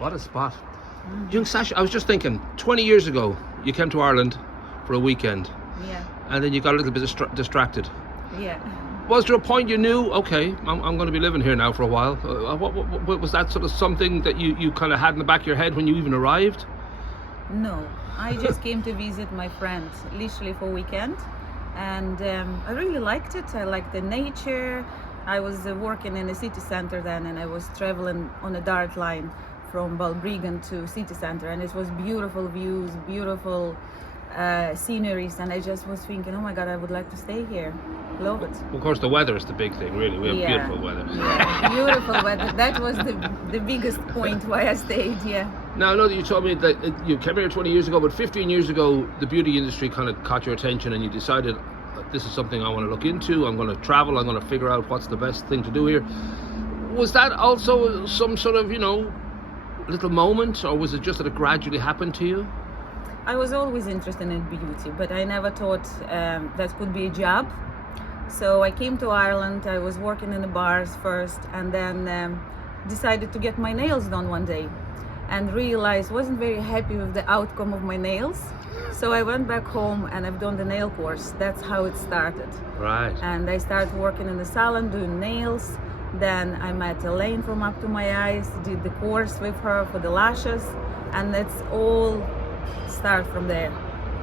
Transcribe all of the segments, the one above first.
What a spot. Young Sasha, I was just thinking, 20 years ago, you came to Ireland for a weekend. Yeah. And then you got a little bit distracted. Yeah. Was there a point you knew, okay, I'm going to be living here now for a while? What was that sort of something that you kind of had in the back of your head when you even arrived? No, I just came to visit my friend, literally for a weekend. And I really liked it. I liked the nature. I was working in the city center then, and I was traveling on a Dart line from Balbriggan to city center, and it was beautiful views, beautiful sceneries, and I just was thinking, oh my God, I would like to stay here. Love it. Of course, the weather is the big thing, really. We have beautiful weather. Yeah, beautiful weather. That was the biggest point why I stayed, yeah. Now, I know that you told me that you came here 20 years ago, but 15 years ago, the beauty industry kind of caught your attention and you decided, this is something I want to look into, I'm going to travel, I'm going to figure out what's the best thing to do here. Was that also some sort of, little moment, or was it just that it gradually happened to you? I was always interested in beauty, but I never thought that could be a job. So I came to Ireland, I was working in the bars first, and then decided to get my nails done one day, and realized wasn't very happy with the outcome of my nails. So I went back home and I've done the nail course. That's how it started. Right. And I started working in the salon doing nails. Then I met Elaine from Up to My Eyes, did the course with her for the lashes, and that's all start from there.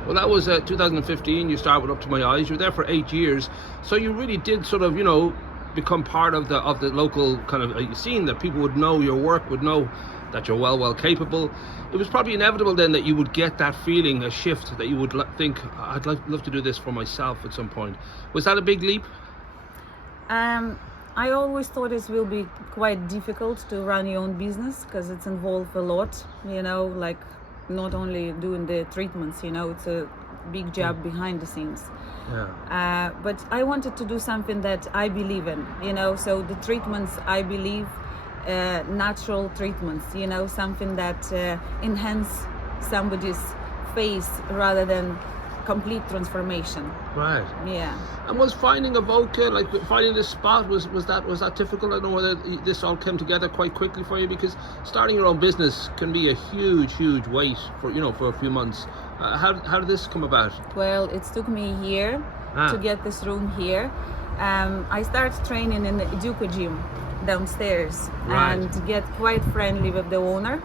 Well, that was 2015. You started with Up to My Eyes. You were there for 8 years, so you really did sort of, become part of the local kind of scene, that people would know your work, would know that you're well capable. It was probably inevitable then that you would get that feeling, a shift, that you would think, I'd love to do this for myself at some point. Was that a big leap? I always thought it will be quite difficult to run your own business because it's involved a lot, like not only doing the treatments, it's a big job behind the scenes. Yeah. But I wanted to do something that I believe in, so the treatments, I believe, natural treatments, something that enhance somebody's face rather than complete transformation. Right. Yeah. And was finding Avoca, like finding this spot, was that difficult? I don't know whether this all came together quite quickly for you, because starting your own business can be a huge wait for for a few months. How did this come about? Well, it took me a year to get this room here. I started training in the Avoca gym downstairs, and get quite friendly with the owner.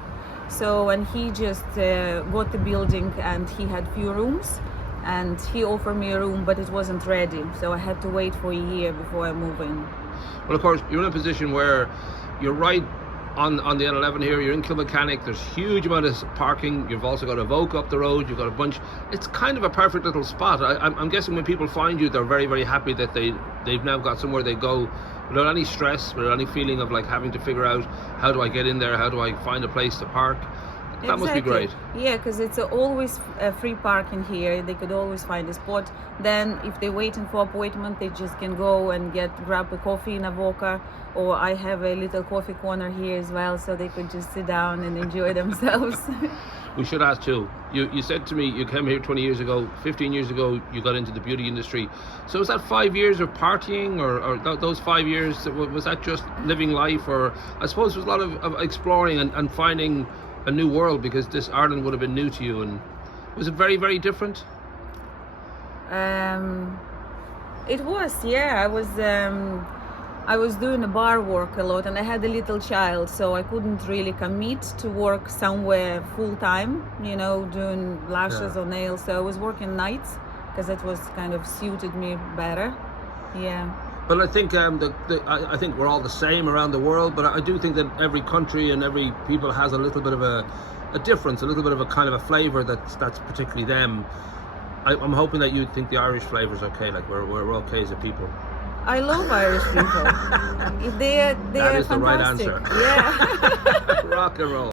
So when he just got the building and he had few rooms, and he offered me a room, but it wasn't ready, so I had to wait for a year before I move in. Well, of course, you're in a position where you're right on the N11 here. You're in Kilmacanogue. There's huge amount of parking. You've also got Avoca up the road. You've got a bunch. It's kind of a perfect little spot. I'm guessing when people find you, they're very happy that they've now got somewhere they go without any stress, without any feeling of like having to figure out, how do I get in there? How do I find a place to park? That must be great. Yeah, because it's always free parking here. They could always find a spot. Then if they're waiting for appointment, they just can go and grab a coffee in Avoca, or I have a little coffee corner here as well, so they could just sit down and enjoy themselves. We should ask too. You said to me you came here 20 years ago, 15 years ago you got into the beauty industry. So was that 5 years of partying, or those 5 years, was that just living life? Or I suppose there was a lot of exploring and finding a new world, because this Ireland would have been new to you. And was it very different? It was, yeah. I was doing the bar work a lot, and I had a little child, so I couldn't really commit to work somewhere full time, doing lashes or nails. So I was working nights because it was kind of suited me better. Yeah. But I think I think we're all the same around the world, but I do think that every country and every people has a little bit of a difference, a little bit of a kind of a flavour that's particularly them. I'm hoping that you think the Irish flavour is okay, like we're okay as a people. I love Irish people. They are That is fantastic. the right answer. Yeah. Rock and roll.